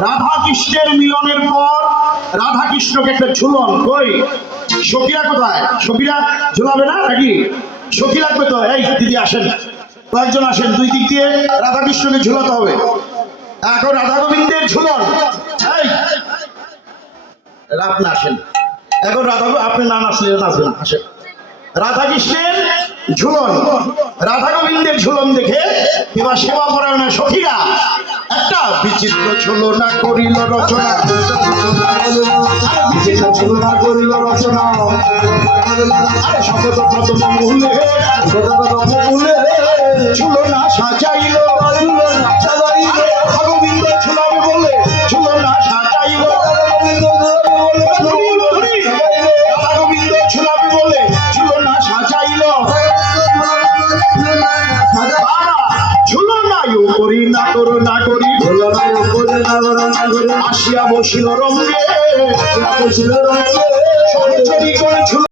রাধা কৃষ্ণের মিলনের পর রাধা কৃষ্ণকে একটা ঝুলন, কই? সখীরা কোথায়? সখীরা ঝুলাবে না নাকি? সখী লাগবে তো এই দিদি আসেন। কয়েকজন আসেন, দুই দিক দিয়ে রাধা কৃষ্ণকে ঝুলাতে হবে। এখন রাধা গোবিন্দের ঝুলন। এই, আপনি আসেন। এখন রাধা আপনি না নাচলে নাচবেন আসেন রাধা কৃষ্ণের ঝুলন। রাধা গোবিন্দের ঝুলন দেখে এবার সেবা পরায়ণা সখীরা একটা বিচিত্র ঝুলনা করিল রচনা। বিচিত্র ঝুলনা করিল রচনা। না করো না করি আসিয়া বসিল রঙ্গে। চড়ি চড়ি করে ঝুলো